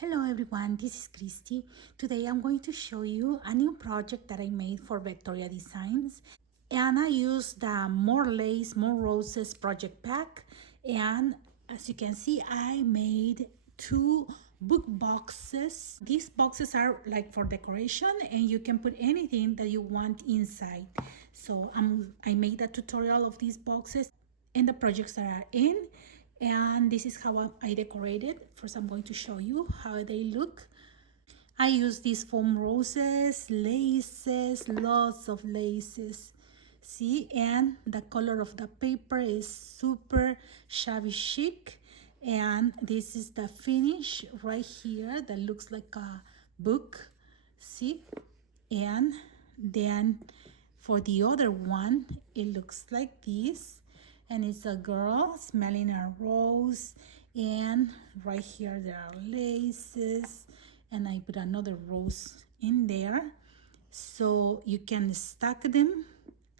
Hello everyone, this is Christy. Today I'm going to show you a new project that I made for Victoria Designs, and I used the More Lace, More Roses project pack, and as you can see I made two book boxes. These boxes are like for decoration and you can put anything that you want inside. So I made a tutorial of these boxes and the projects that are in, and this is how I decorated. First I'm going to show you how they look. I use these foam roses, laces, lots of laces. See, and the color of the paper is super shabby chic, and this is the finish right here that looks like a book. See, and then for the other one it looks like this, and it's a girl smelling a rose, and right here there are laces, and I put another rose in there so you can stack them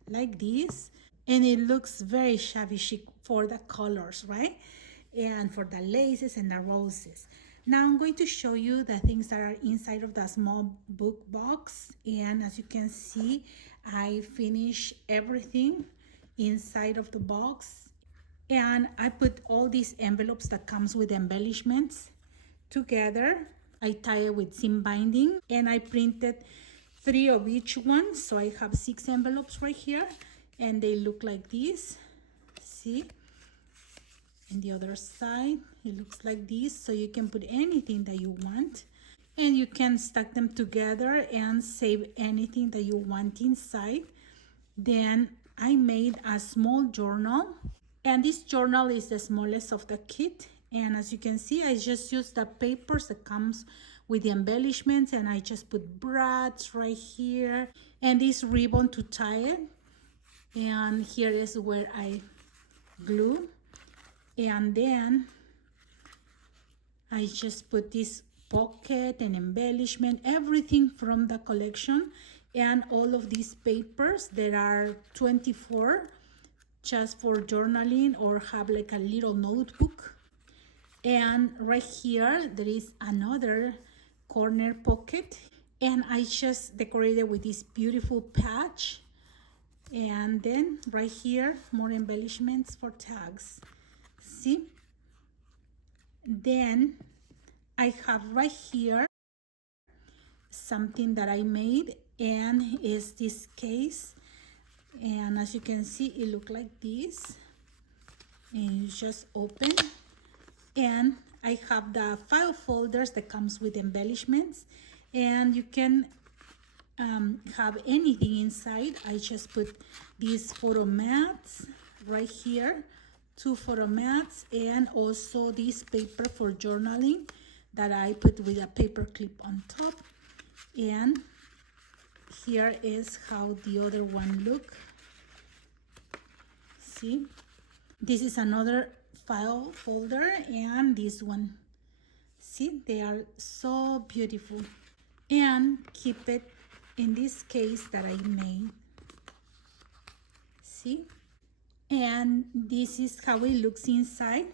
like this, and it looks very shabby chic for the colors, right? And for the laces and the roses. Now I'm going to show you the things that are inside of the small book box, and as you can see I finish everything inside of the box, and I put all these envelopes that comes with embellishments together. I tie it with seam binding and I printed 3 of each one, so I have 6 envelopes right here, and they look like this. See, and the other side it looks like this, so you can put anything that you want and you can stack them together and save anything that you want inside. Then I made a small journal, and this journal is the smallest of the kit, and as you can see I just use the papers that comes with the embellishments, and I just put brads right here and this ribbon to tie it, and here is where I glue, and then I just put this pocket and embellishment, everything from the collection, and all of these papers. There are 24 just for journaling or have like a little notebook. And right here there is another corner pocket, and I just decorated with this beautiful patch, and then right here more embellishments for tags. See, then I have right here something that I made, and is this case, and as you can see it look like this, and you just open, and I have the file folders that comes with embellishments, and you can have anything inside. I just put these photo mats right here, 2 photo mats, and also this paper for journaling that I put with a paper clip on top. And here is how the other one look. See, this is another file folder, and this one. See, they are so beautiful, and keep it in this case that I made. See, and this is how it looks inside.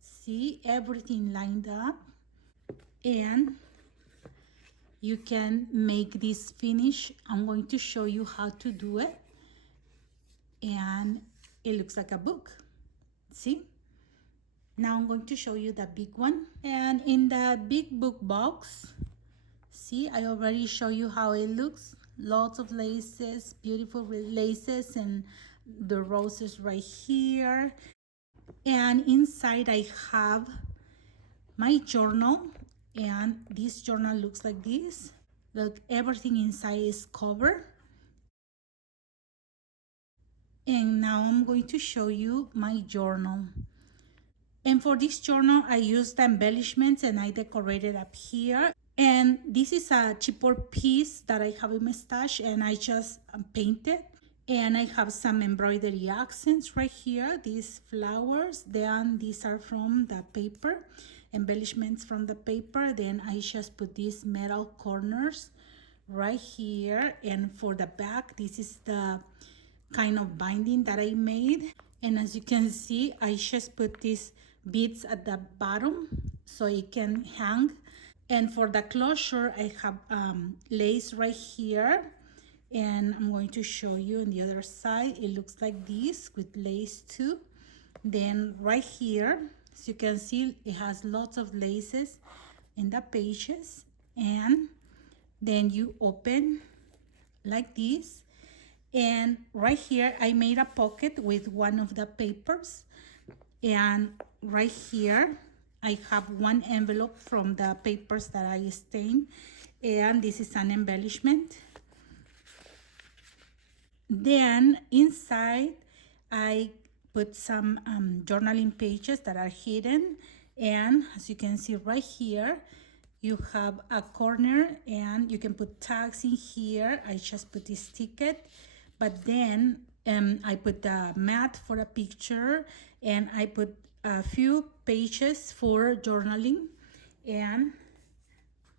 See, everything lined up, and you can make this finish. I'm going to show you how to do it, and it looks like a book. See, now I'm going to show you the big one, and in the big book box, see, I already show you how it looks. Lots of laces, beautiful laces, and the roses right here. And inside I have my journal, and this journal looks like this. Look, everything inside is covered. And now I'm going to show you my journal. And for this journal I used the embellishments and I decorated up here. And this is a chipboard piece that I have in my stash, and I just painted. And I have some embroidery accents right here, these flowers. Then these are from the paper, embellishments from the paper. Then I just put these metal corners right here. And for the back, this is the kind of binding that I made. And as you can see, I just put these beads at the bottom so it can hang. And for the closure, I have lace right here, and I'm going to show you on the other side. It looks like this with lace too. Then right here, as you can see, it has lots of laces in the pages, and then you open like this. And right here I made a pocket with one of the papers, and right here I have one envelope from the papers that I stained, and this is an embellishment. Then inside I put some journaling pages that are hidden, and as you can see right here, you have a corner and you can put tags in here. I just put this ticket, but then I put the mat for a picture, and I put a few pages for journaling. And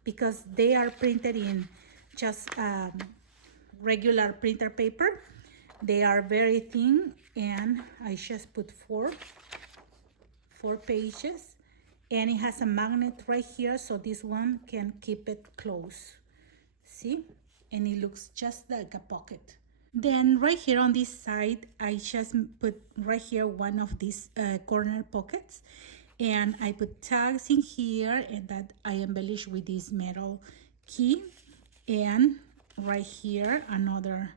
because they are printed in just regular printer paper, they are very thin, and I just put four pages, and it has a magnet right here, so this one can keep it closed. See, and it looks just like a pocket. Then right here on this side, I just put right here one of these corner pockets, and I put tags in here, and that I embellish with this metal key. And right here another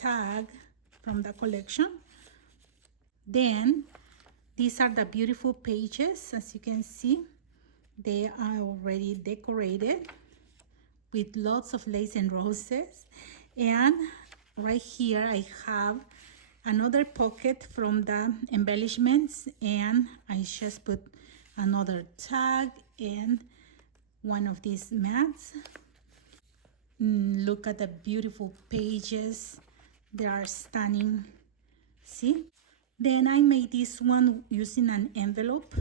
tag from the collection. Then these are the beautiful pages. As you can see, they are already decorated with lots of lace and roses. And right here I have another pocket from the embellishments, and I just put another tag and one of these mats. Look at the beautiful pages, they are stunning. See, then I made this one using an envelope,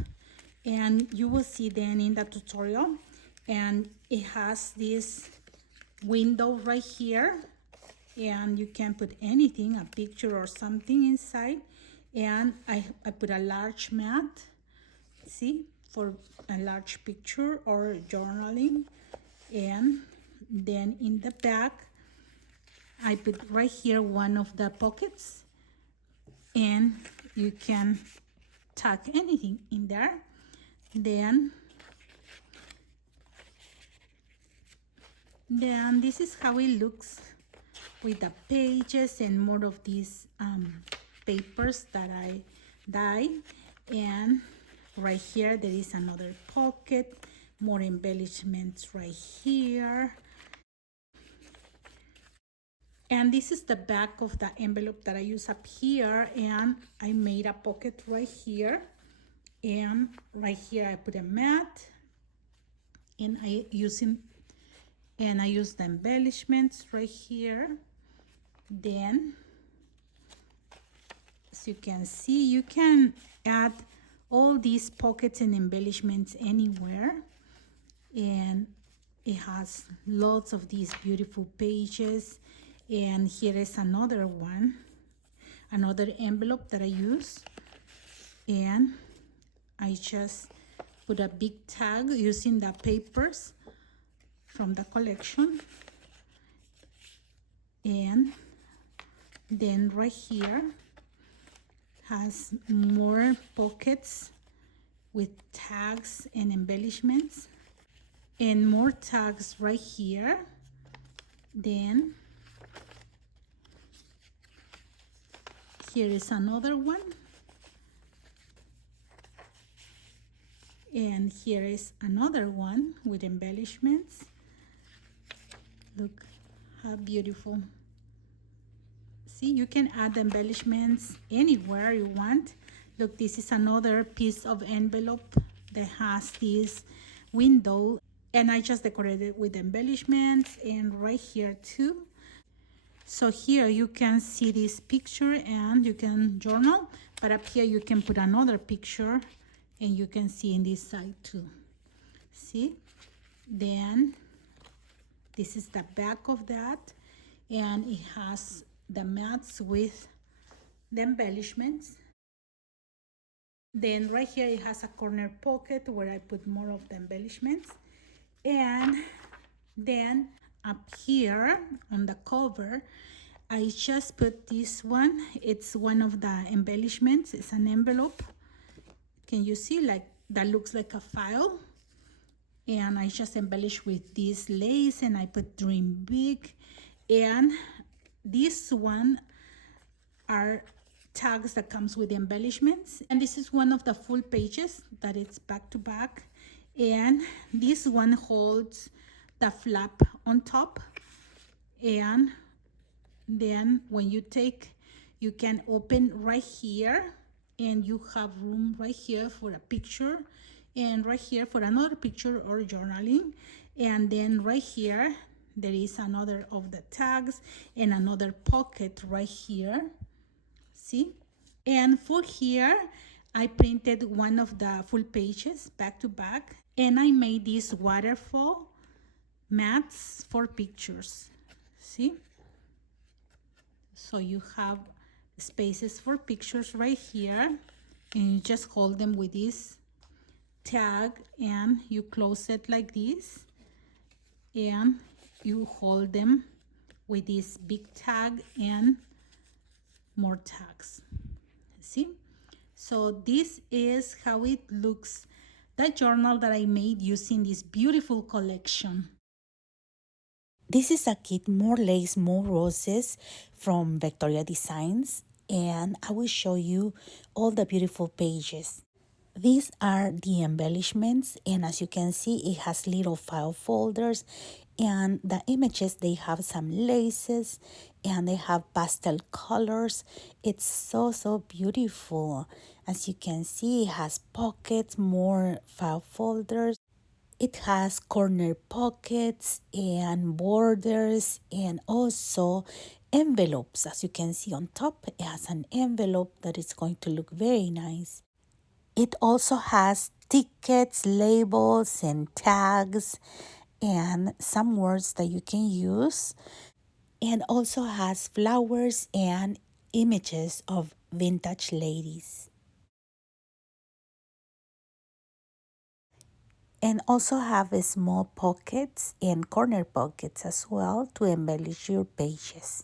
and you will see then in the tutorial. And it has this window right here, and you can put anything, a picture or something inside. And I put a large mat, see, for a large picture or journaling. And then in the back I put right here one of the pockets, and you can tuck anything in there. Then this is how it looks with the pages and more of these papers that I dye. And right here there is another pocket, more embellishments right here. And this is the back of the envelope that I use up here, and I made a pocket right here, and right here I put a mat, and I use the embellishments right here. Then as you can see, you can add all these pockets and embellishments anywhere, and it has lots of these beautiful pages. And here is another one, another envelope that I use, and I just put a big tag using the papers from the collection. And then right here has more pockets with tags and embellishments, and more tags right here. Then here is another one, and here is another one with embellishments. Look how beautiful. See, you can add embellishments anywhere you want. Look, this is another piece of envelope that has this window, and I just decorated with embellishments, and right here too. So here you can see this picture and you can journal, but up here you can put another picture, and you can see in this side too. See? Then this is the back of that, and it has the mats with the embellishments. Then right here it has a corner pocket where I put more of the embellishments. And then up here on the cover, I just put this one. It's one of the embellishments. It's an envelope. Can you see, like, that looks like a file? And I just embellish with this lace, and I put dream big. And this one are tags that comes with the embellishments, and this is one of the full pages that it's back to back. And this one holds the flap on top, and then when you take, you can open right here, and you have room right here for a picture, and right here for another picture or journaling. And then right here there is another of the tags and another pocket right here. See? And for here, I printed one of the full pages back to back, and I made these waterfall mats for pictures. See? So you have spaces for pictures right here, and you just hold them with this tag, and you close it like this, and you hold them with this big tag and more tags. See? So this is how it looks, the journal that I made using this beautiful collection. This is a kit More Lace, More Roses from Victoria Designs, and I will show you all the beautiful pages. These are the embellishments, and as you can see, it has little file folders, and the images, they have some laces and they have pastel colors. It's so beautiful. As you can see, it has pockets, more file folders. It has corner pockets and borders, and also envelopes. As you can see on top, it has an envelope that is going to look very nice. It also has tickets, labels, and tags, and some words that you can use. And also has flowers and images of vintage ladies. And also have small pockets and corner pockets as well to embellish your pages.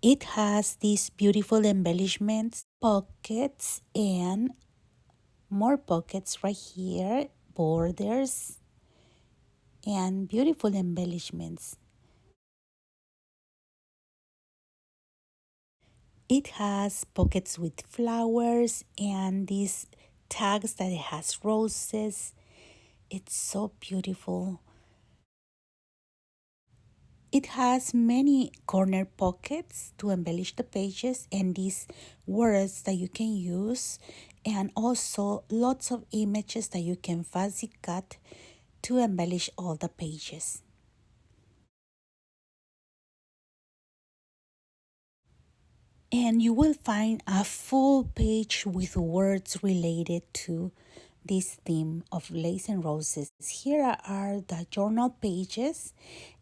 It has these beautiful embellishments, pockets, and more pockets right here, borders, and beautiful embellishments. It has pockets with flowers and these tags that it has roses. It's so beautiful. It has many corner pockets to embellish the pages and these words that you can use, and also lots of images that you can fancy cut to embellish all the pages. And you will find a full page with words related to this theme of lace and roses. Here are the journal pages,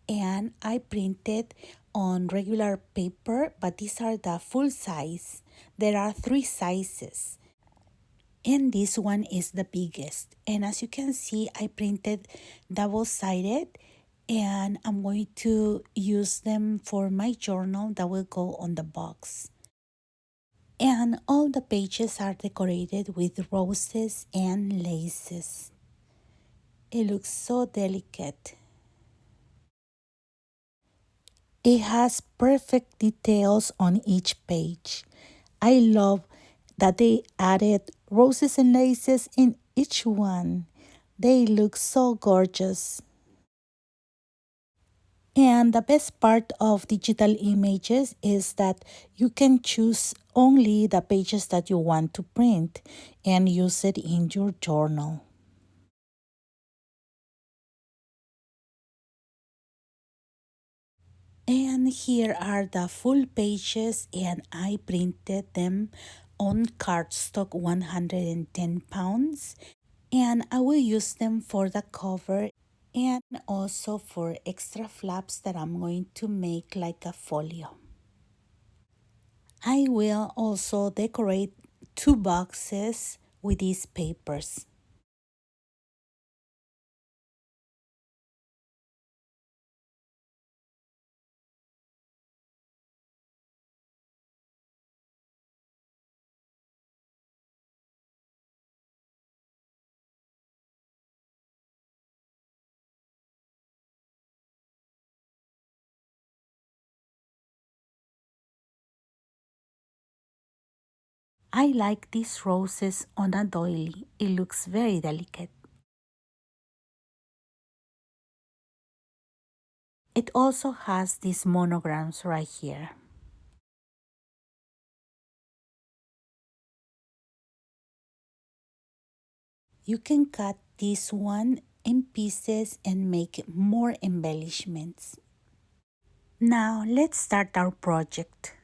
and I printed on regular paper, but these are the full size. There are 3 sizes, and this one is the biggest. And as you can see, I printed double-sided, and I'm going to use them for my journal that will go on the box. And all the pages are decorated with roses and laces. It looks so delicate. It has perfect details on each page. I love that they added roses and laces in each one. They look so gorgeous. And the best part of digital images is that you can choose only the pages that you want to print and use it in your journal. And here are the full pages, and I printed them on cardstock 110 pounds, and I will use them for the cover and also for extra flaps that I'm going to make like a folio. I will also decorate 2 boxes with these papers. I like these roses on a doily. It looks very delicate. It also has these monograms right here. You can cut this one in pieces and make more embellishments. Now let's start our project.